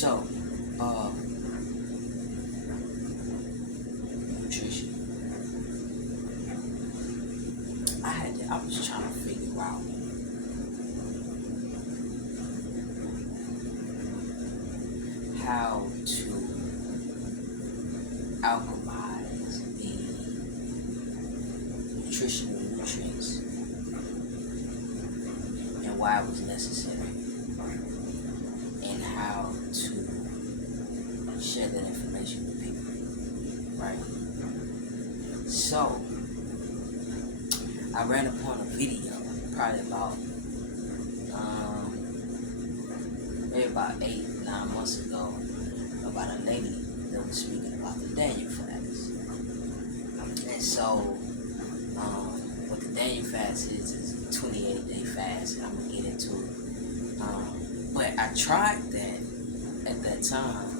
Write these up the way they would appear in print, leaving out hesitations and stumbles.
So, uh, nutrition. I was trying to figure out how to alchemize the nutritional nutrients and why it was necessary, and how to share that information with people, right? So, I ran upon a video probably about maybe about 8, 9 months ago about a lady that was speaking about the Daniel fast. And so, what the Daniel fast is a 28-day fast, and I'm gonna get into it. But I tried that at that time,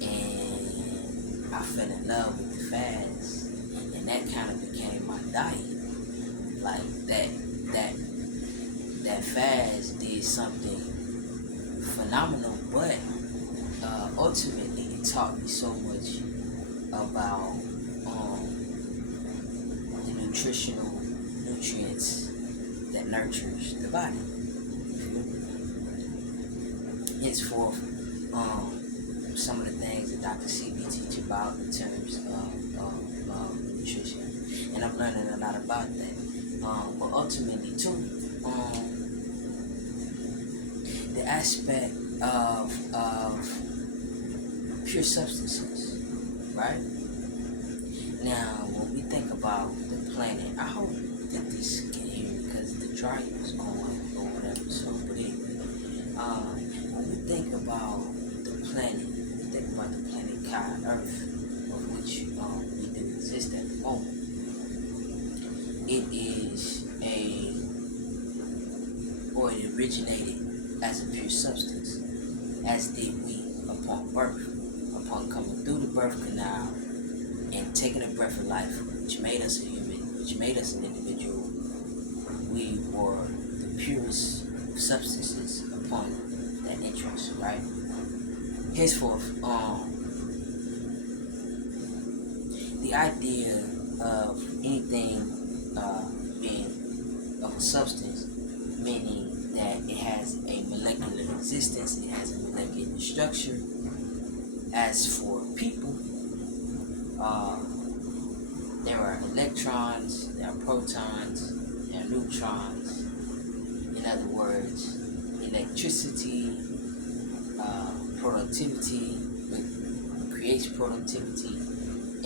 and I fell in love with the fast, and that kind of became my diet. Like that fast did something phenomenal, but ultimately it taught me so much about the nutritional nutrients that nurtures the body. Henceforth, some of the things that Dr. CB teach about in terms of nutrition, and I'm learning a lot about that. But ultimately, too, the aspect of pure substances, right? Now, when we think about the planet, I hope that this can hear me because the dryer is on or whatever. So, but anyway, when we think about the planet, we think about the planet God, Earth, of which we do exist at the moment. It is it originated as a pure substance, as did we upon birth, upon coming through the birth canal and taking a breath of life, which made us a human, which made us an individual. We were the purest substances upon that entrance, right? Henceforth, the idea of anything being of a substance, meaning that it has a molecular existence, it has a molecular structure. As for people, there are electrons, there are protons, there are neutrons. In other words, electricity, productivity, creates productivity,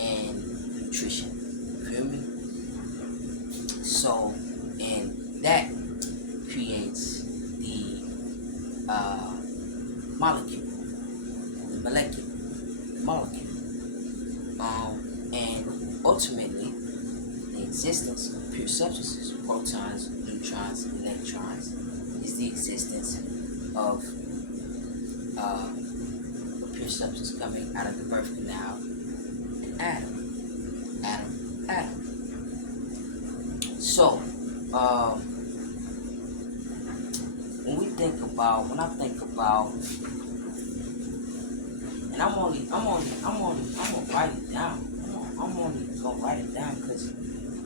and nutrition. You feel me? So, and that creates the molecule, the molecule. And ultimately, the existence of pure substances, protons, neutrons, and electrons, is the existence of a pure substance coming out of the birth canal, an atom. So, when I think about, and I'm gonna write it down. I'm only gonna write it down because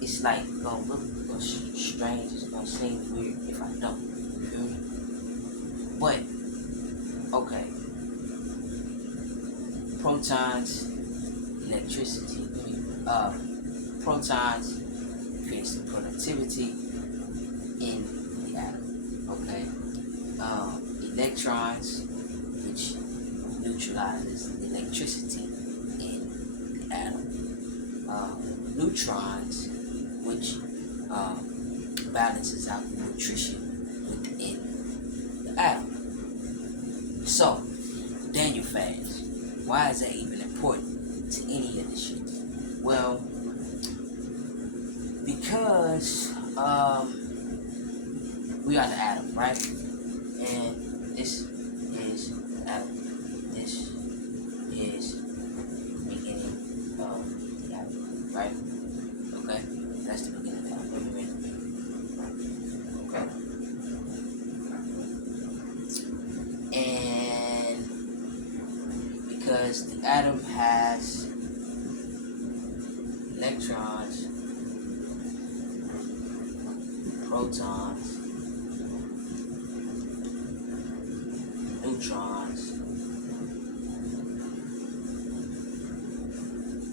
it's like gonna look strange. It's gonna seem weird if I don't. You feel me? But okay, protons, electricity. Protons creates the productivity in the atom. Okay, electrons, which neutralizes the electricity in the atom. Neutrons, which balances out the nutrition within the atom. So, Daniel fast. Why is that even important to any of this shit? Well, because we are the atom, right? And this is the atom. This is the beginning of the atom, right? Okay? That's the beginning of the atom. Okay? And electrons, protons, neutrons.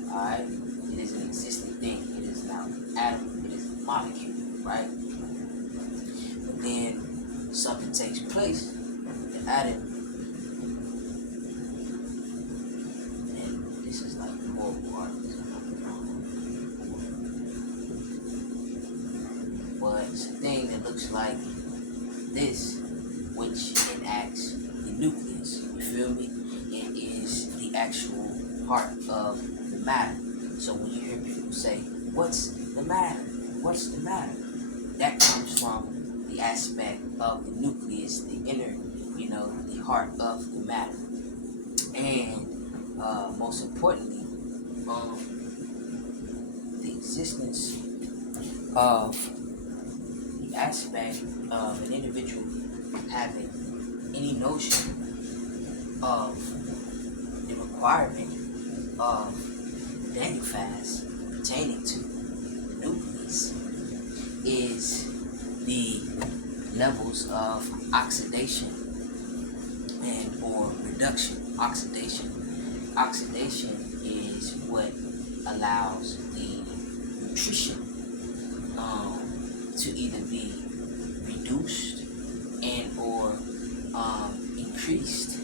Alright? It is an existing thing. It is not an atom. It is a molecule, right? But then something takes place. The atom, and this is like the horrible part of this. But it's a thing that looks like this, which enacts the nucleus. You feel me? It is the actual heart of the matter. So when you hear people say, "What's the matter? What's the matter?" That comes from the aspect of the nucleus, the inner, the heart of the matter. And most importantly, the existence of the aspect of an individual having any notion of the requirement of Daniel fast pertaining to the nucleus is the levels of oxidation and or reduction. Oxidation is what allows the nutrition to either be reduced and or increased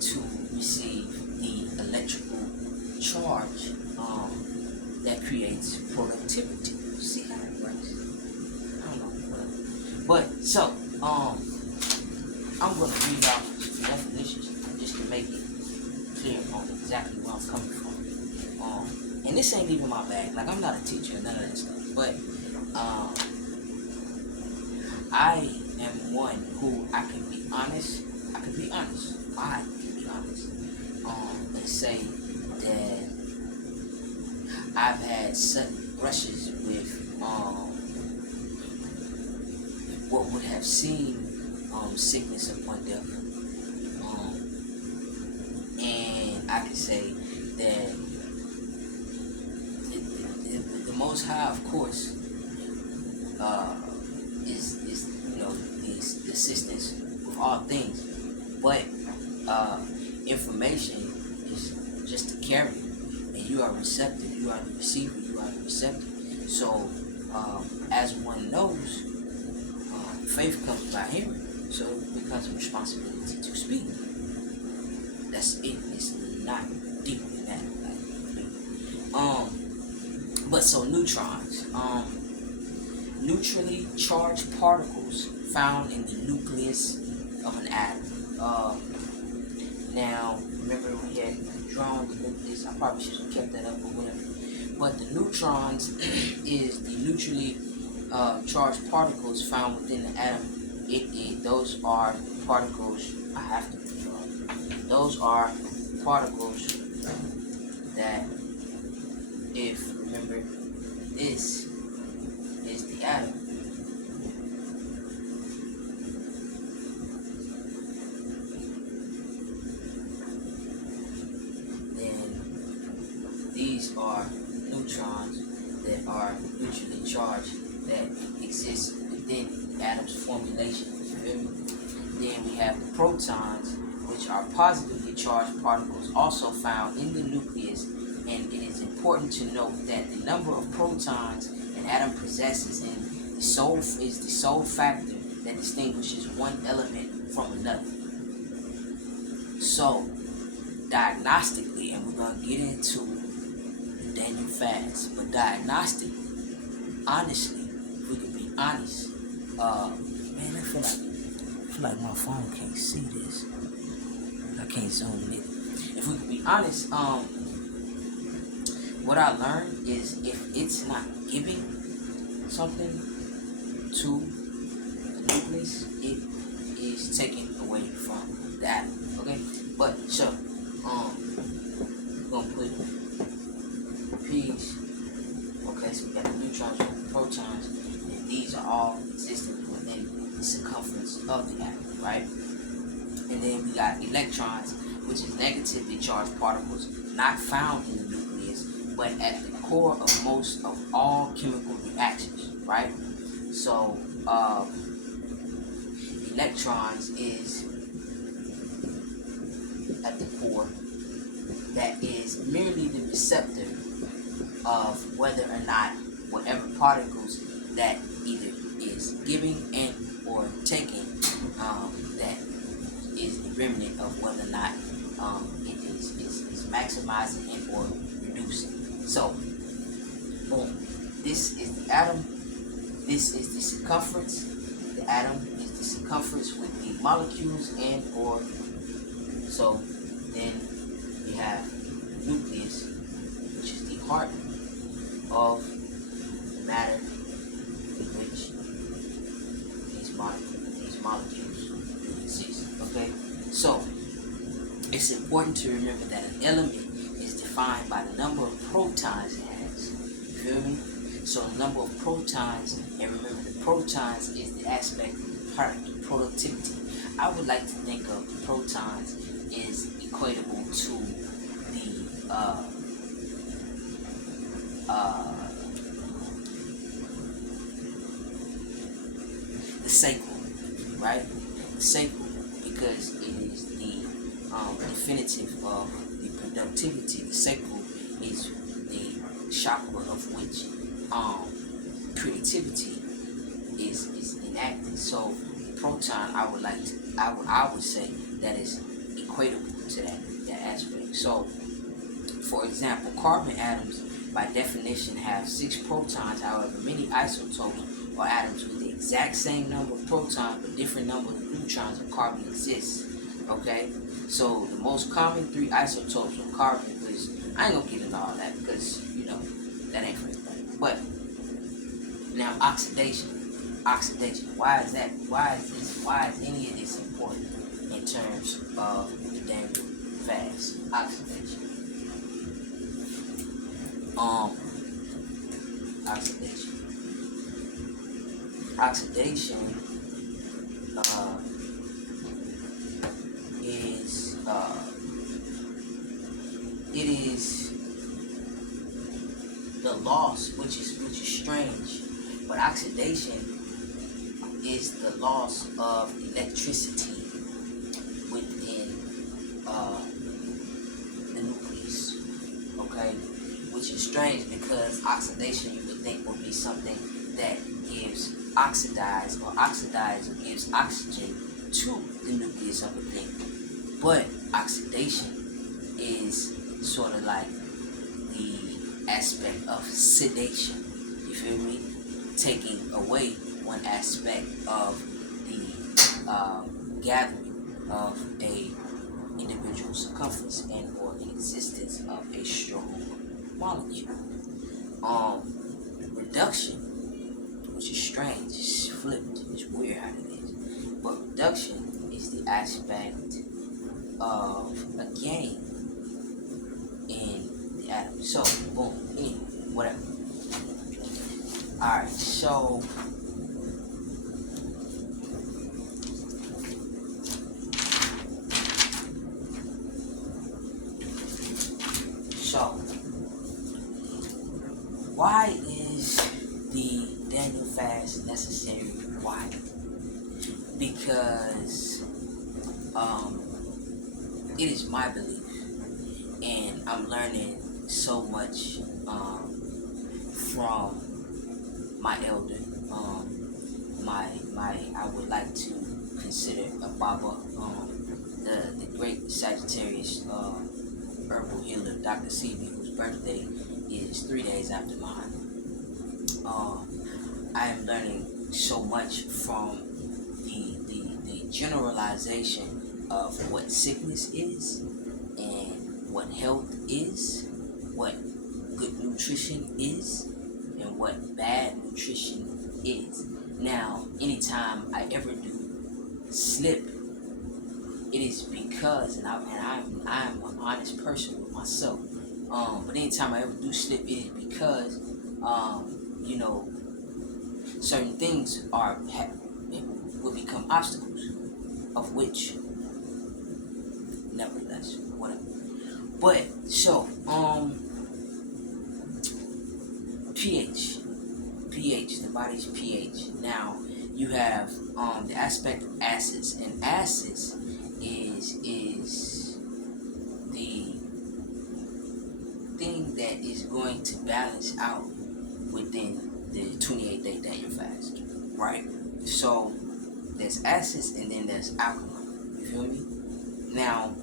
to receive the electrical charge that creates productivity. See how it works? I don't know, whatever. But so I'm gonna read out some definitions just to make it clear on exactly where I'm coming from. And this ain't even my bag. Like, I'm not a teacher, none of that stuff. But I am one who I can be honest. I can be honest. And say that I've had sudden brushes with what would have seemed sickness upon death. And I can say that the Most High, of course, is the assistance with all things, but information is just a carrier, and you are receptive. You are the receiver. You are the receptive. So, as one knows, faith comes by hearing. So it becomes a responsibility to speak. That's it. It's not deeper than that. But so neutrons, neutrally charged particles found in the nucleus of an atom. Now, remember we had drawn the nucleus. I probably should have kept that up or whatever. But the neutrons is the neutrally charged particles found within the atom. Those are particles. I have to draw. Those are particles that, if remember, this is the atom. Then these are neutrons that are neutrally charged that exist within the atom's formulation. You feel me? Then we have the protons, which are positively charged particles also found in the nucleus. And it is important to note that the number of protons an atom possesses is the sole factor that distinguishes one element from another. So, diagnostically, and we're going to get into the Daniel fast, but diagnostically, honestly, if we can be honest, man, I feel like my phone can't see this. I can't zoom in. If we can be honest, what I learned is if it's not giving something to the nucleus, it is taken away from the atom. Okay? But so we're gonna put P's. Okay, so we got the neutrons and the protons, and these are all existing within the circumference of the atom, right? And then we got electrons, which is negatively charged particles not found in the nucleus, but but at the core of most of all chemical reactions, right? So electrons is at the core, that is merely the receptor of whether or not whatever particles that either is giving and or taking, that is the remnant of whether or not it is maximizing and or reducing. So, boom. This is the atom. This is the circumference. The atom is the circumference with the molecules and or. So then you have nucleus, which is the heart of matter in which these molecules exist. Okay, so it's important to remember that an element is defined by the number of protons it has. You feel me? So the number of protons, and remember the protons is the aspect of productivity. I would like to think of the protons is equatable to the sacral, right? The sacral, because it is the definitive of the productivity. The sacral is the chakra of which creativity is enacted. So proton, I would say that is equatable to that aspect. So, for example, carbon atoms by definition have 6 protons. However, many isotopes or atoms with the exact same number of protons but different number of neutrons of carbon exist. Okay, so the most common 3 isotopes of carbon, because I ain't gonna get into all that because that ain't for everybody. But now oxidation. Why is that? Why is any of this important in terms of the Daniel fast? Oxidation. Oxidation is the loss, which is strange, but oxidation is the loss of electricity within the nucleus. Okay, which is strange because oxidation you would think would be something that gives oxidized or gives oxygen to the nucleus of a thing, but oxidation is sort of like the aspect of sedation. You feel me? Taking away one aspect of the gathering of a individual circumference and or the existence of a strong molecule. Reduction, which is strange, it's flipped, it's weird how it is, but reduction is the aspect of a gain in the atom. So, boom, anyway, whatever. Alright, so why is the Daniel fast necessary? Why? Because it is my belief, and I'm learning so much from my elder, I would like to consider a Baba, the great Sagittarius herbal healer, Dr. Sebi, whose birthday is 3 days after mine. I am learning so much from the generalization of what sickness is and what health is, what good nutrition is, and what bad nutrition is. Now, anytime I ever do slip, it is because, and I'm an honest person with myself. But anytime I ever do slip, it is because, certain things will become obstacles, of which, nevertheless, whatever. But so, pH. pH, the body's pH. Now you have the aspect of acids, and acids is the thing that is going to balance out within the 28-day Daniel fast, right? So there's acids and then there's alkaline. You feel me? Now,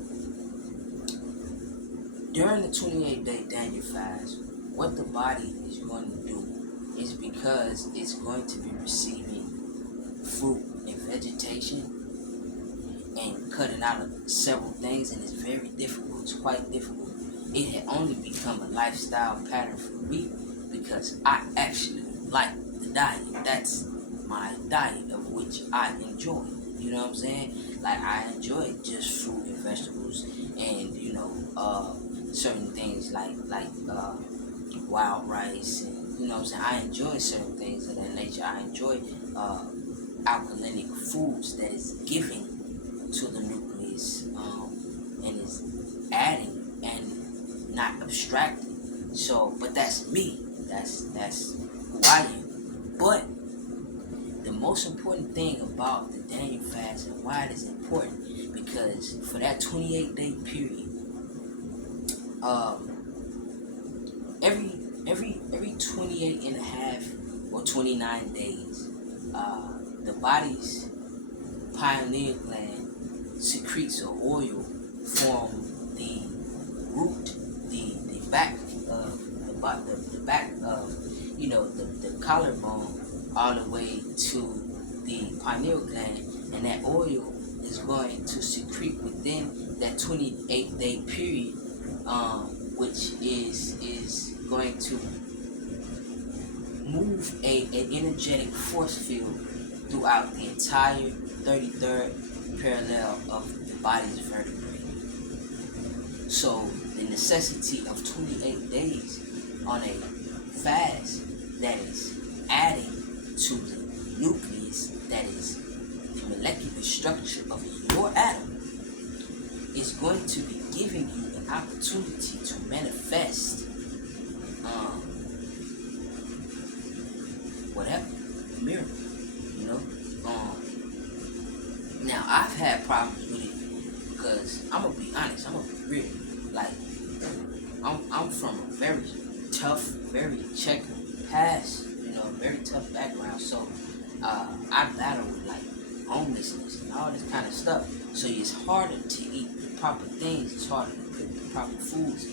during the 28-day Daniel fast, what the body is going to do is, because it's going to be receiving fruit and vegetation and cutting out of several things, and it's very difficult. It's quite difficult. It had only become a lifestyle pattern for me because I actually like the diet. That's my diet, of which I enjoy. You know what I'm saying? Like, I enjoy just fruit and vegetables, and certain things like wild rice, and you know what I'm saying. I enjoy certain things of that nature. I enjoy alkalinic foods that is giving to the nucleus, and is adding and not abstracting. So, but that's me. That's who I am. But the most important thing about the Daniel fast and why it is important, because for that 28-day period, every 28 and a half or 29 days, the body's pineal gland secretes an oil from the root, the back of the back of the collarbone, all the way to the pineal gland, and that oil is going to secrete within that 28-day period, which is going to move an energetic force field throughout the entire 33rd parallel of the body's vertebrae. So the necessity of 28 days on a fast that is adding to the nucleus, that is the molecular structure of your atom, is going to be giving you an opportunity to manifest whatever miracle, Now I've had problems with it because I'm gonna be honest, I'm gonna be real. Like, I'm from a very tough, very checkered past, very tough background. So I battle with like homelessness and all this kind of stuff. So it's harder to eat the proper things. It's harder to cook the proper foods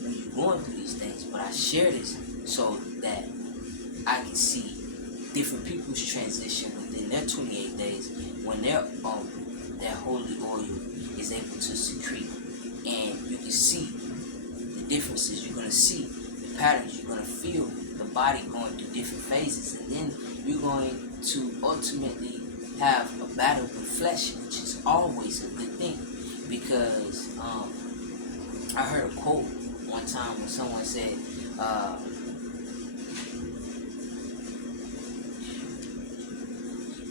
when you're going through these things. But I share this so that I can see different people's transition within their 28 days when their holy oil is able to secrete, and you can see the differences. You're gonna see the patterns. You're gonna feel the body going through different phases, and then you're going to ultimately have a battle with flesh, which is always a good thing, because I heard a quote one time when someone said,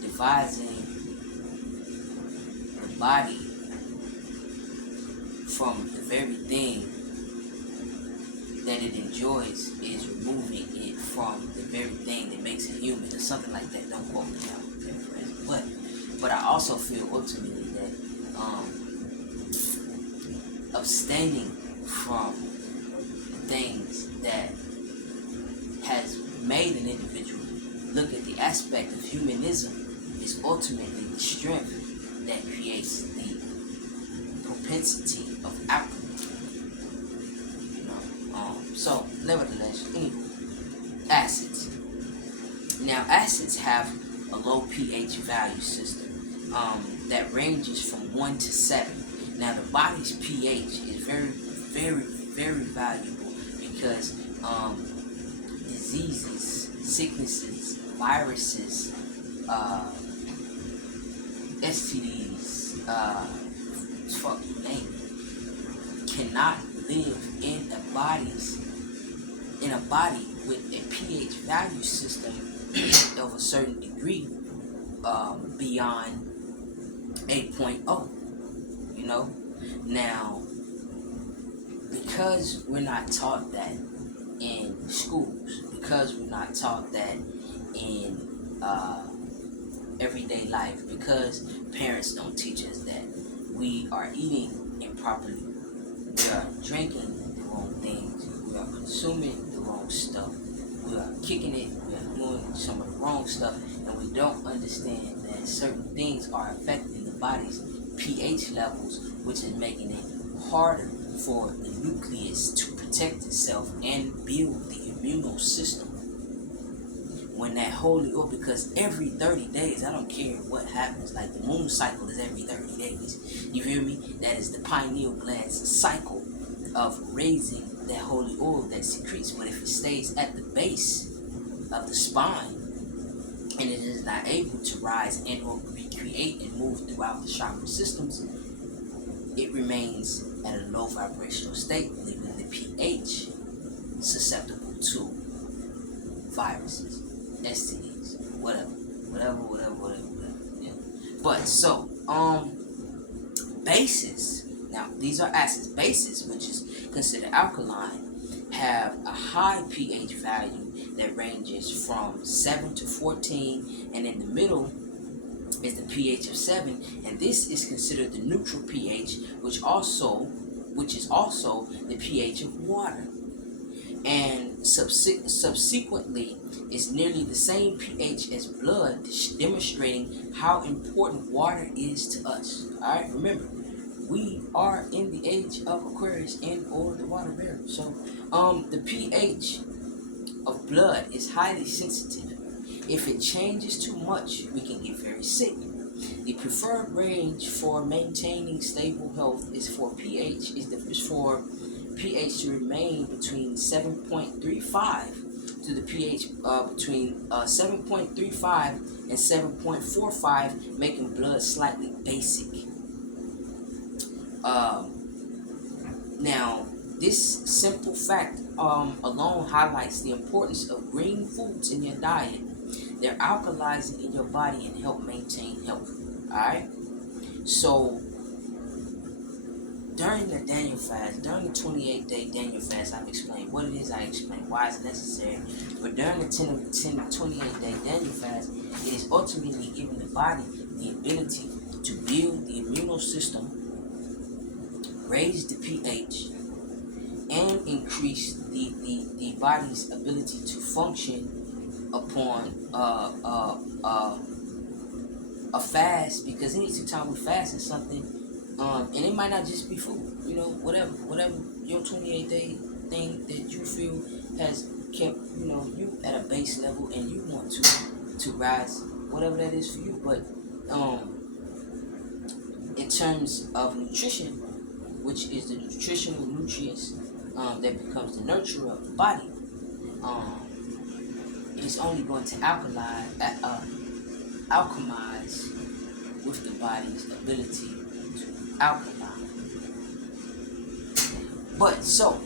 dividing the body from the very thing that it enjoys is removing it from the very thing that makes it human, or something like that. Don't quote me now, but I also feel ultimately that abstaining from things that has made an individual look at the aspect of humanism is ultimately the strength that creates the propensity of alcohol. So nevertheless, acids. Now acids have a low pH value system that ranges from 1 to 7. Now the body's pH is very, very, very valuable because diseases, sicknesses, viruses, STDs, fuck you name it, cannot live in a body with a pH value system of a certain degree beyond 8.0. Now, because we're not taught that in schools, because we're not taught that in everyday life, because parents don't teach us that, we are eating improperly, we are drinking the wrong things, we are consuming the wrong stuff, we are kicking it, we are doing some of the wrong stuff, and we don't understand that certain things are affecting the body's pH levels, which is making it harder for the nucleus to protect itself and build the immune system. When that holy oil, because every 30 days, I don't care what happens, like the moon cycle is every 30 days. You feel me? That is the pineal gland's cycle of raising that holy oil that secretes. But if it stays at the base of the spine and it is not able to rise and or recreate and move throughout the chakra systems, it remains at a low vibrational state, leaving the pH susceptible to viruses, STDs, whatever. Yeah. But so, bases. Now these are acids. Bases, which is considered alkaline, have a high pH value that ranges from 7 to 14, and in the middle is the pH of 7, and this is considered the neutral pH, which is also the pH of water, and subsequently is nearly the same pH as blood, demonstrating how important water is to us. All right, remember, we are in the age of Aquarius and or the water bearer. So the pH of blood is highly sensitive. If it changes too much, we can get very sick. The preferred range for maintaining stable health is for pH to remain between 7.35 to the pH between 7.35 and 7.45, making blood slightly basic. Now, this simple fact alone highlights the importance of green foods in your diet. They're alkalizing in your body and help maintain health. Alright? So, during the Daniel fast, during the 28-day Daniel fast, I've explained what it is, I explained why it's necessary. But during the 28-day Daniel fast, it is ultimately giving the body the ability to build the immune system, raise the pH, and increase the body's ability to function upon a fast, because anytime we fast is something, and it might not just be food, whatever your 28-day thing that you feel has kept, you at a base level and you want to rise, whatever that is for you. But in terms of nutrition, which is the nutritional nutrients that becomes the nurturer of the body, it's only going to alchemize with the body's ability to alkaline. But so,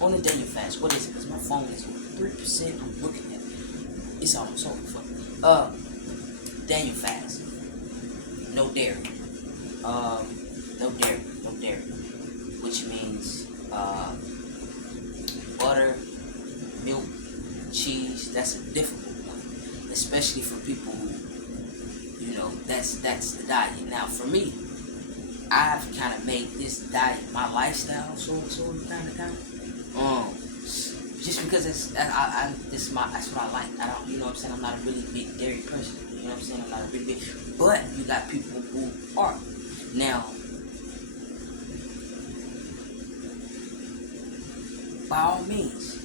on the Daniel fast, what is it? Because my phone is on 3%. I'm looking at it. It's almost over. Daniel fast. No dairy. No dairy. Which means butter, milk, cheese. That's a difficult one, especially for people who, that's the diet. Now for me, I've kind of made this diet my lifestyle, sort of, just because that's what I like. I don't, what I'm saying, I'm not a really big dairy person. I'm not a really big, but you got people who are. Now, by all means,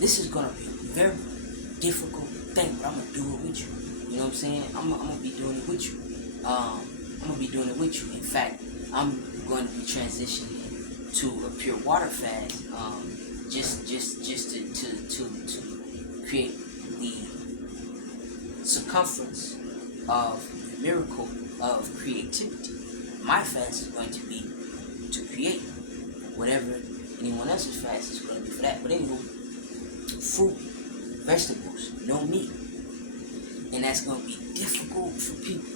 this is gonna be a very difficult thing, but I'm gonna do it with you. You know what I'm saying? I'm gonna be doing it with you. In fact, I'm going to be transitioning to a pure water fast, just to create the circumference of the miracle of creativity. My fast is going to be to create whatever anyone else's fast is going to be for that. But anyway, fruit, vegetables, no meat. And that's going to be difficult for people.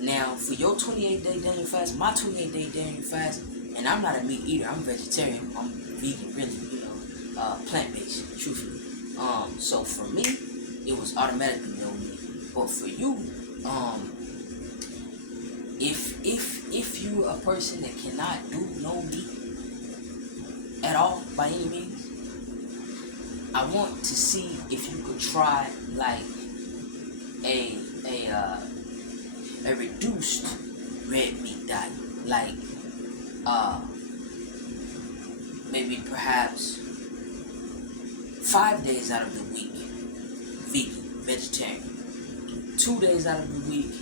Now, for your 28-day Daniel fast, my 28-day Daniel fast, and I'm not a meat eater, I'm a vegetarian, I'm vegan, really, plant-based, truthfully. So for me, it was automatically no me. But for you, if you're a person that cannot do no me at all by any means, I want to see if you could try like a reduced red meat diet, like maybe perhaps 5 days out of the week vegan, vegetarian. 2 days out of the week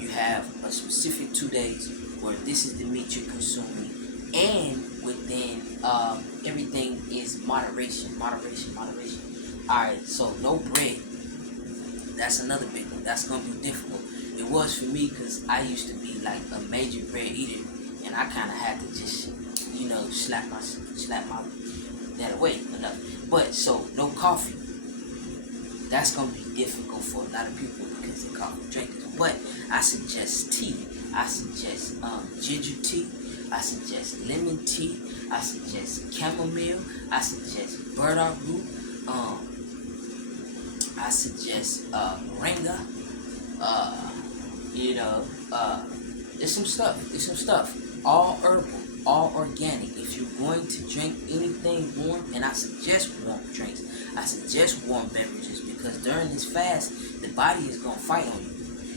you have a specific 2 days where this is the meat you're consuming, and within everything is moderation. Alright, so no bread. That's another big one. That's gonna be difficult. It was for me because I used to be like a major bread eater, and I kind of had to just, slap my that away enough. But so no coffee. That's gonna be difficult for a lot of people because they're coffee drinkers. But I suggest tea. I suggest ginger tea. I suggest lemon tea. I suggest chamomile. I suggest burdock root. I suggest moringa. There's some stuff. All herbal, all organic. If you're going to drink anything warm, and I suggest warm drinks, I suggest warm beverages, because during this fast, the body is gonna fight on you.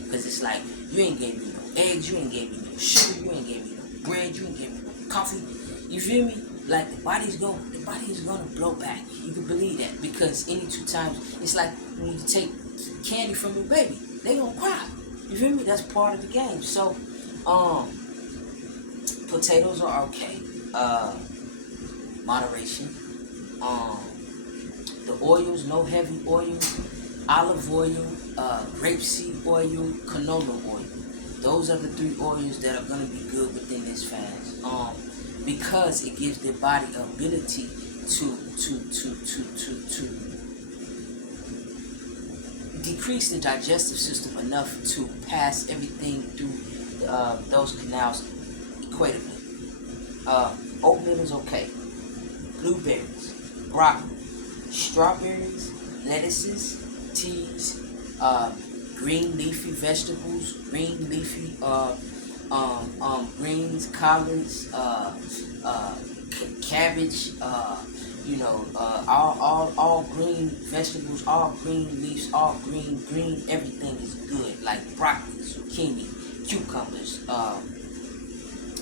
Because it's like, you ain't gave me no eggs, you ain't gave me no sugar, you ain't gave me no bread, you ain't gave me no coffee. You feel me? Like the body is gonna blow back. You can believe that, because any 2 times, it's like when you take candy from your baby, they gonna cry. You feel me? That's part of the game. So, potatoes are okay. Moderation. The oils, no heavy oils. Olive oil, rapeseed oil, canola oil. Those are the 3 oils that are gonna be good within this fast. Because it gives the body ability to decrease the digestive system enough to pass everything through those canals equitably. Oatmeal is okay. Blueberries, broccoli, strawberries, lettuces, teas, green leafy vegetables, green leafy greens, collards, cabbage, all green vegetables, all green leaves, all green, everything is good. Like broccoli, zucchini, cucumbers,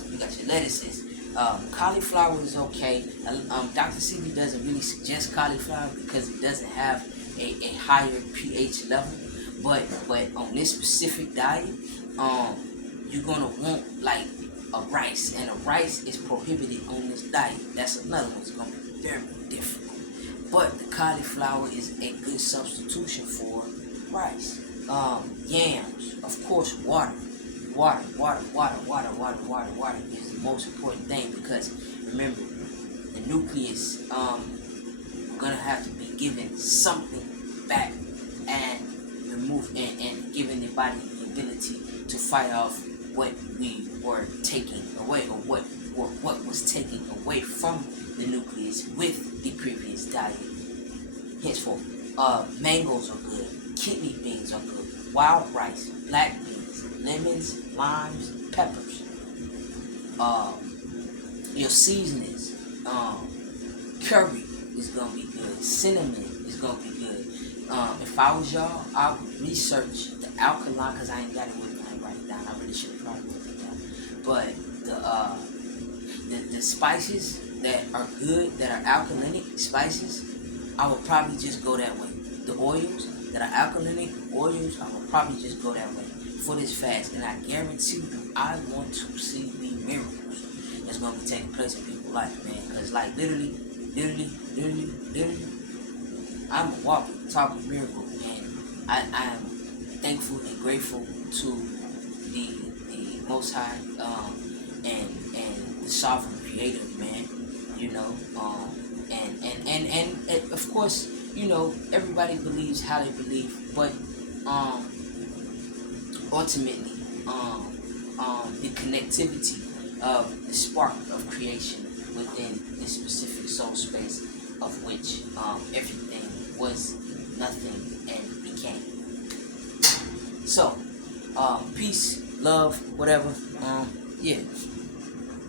you got your lettuces. Cauliflower is okay. Dr. Sebi doesn't really suggest cauliflower because it doesn't have a higher pH level. But on this specific diet, you're gonna want like a rice, and a rice is prohibited on this diet. That's another one. It's gonna be very difficult. But the cauliflower is a good substitution for rice. Yams, of course, water. Water is the most important thing, because remember, the nucleus, we're gonna have to be given something back and remove and giving the body the ability to fight off what we were taking away, or what was taken away from the nucleus with the previous diet. Henceforth, mangoes are good, kidney beans are good, wild rice, black beans, lemons, limes, peppers. Your seasonings, curry is gonna be good, cinnamon is gonna be good. If I was y'all, I would research the alkaline, because I ain't got it with me. I ain't write it down. I really should have probably wrote it down. But the spices that are good, that are alkalinic spices, I would probably just go that way. The oils that are alkalinic oils, I would probably just go that way for this fast. And I guarantee you, I want to see the miracles that's going to be taking place in people's life, man. Because like literally, I'm a walking, talking miracle, and I am thankful and grateful to the Most High, and the Sovereign Creator, man. And of course, everybody believes how they believe, but ultimately, the connectivity of the spark of creation within this specific soul space, of which everything was nothing, and became. So, peace, love, whatever. Yeah.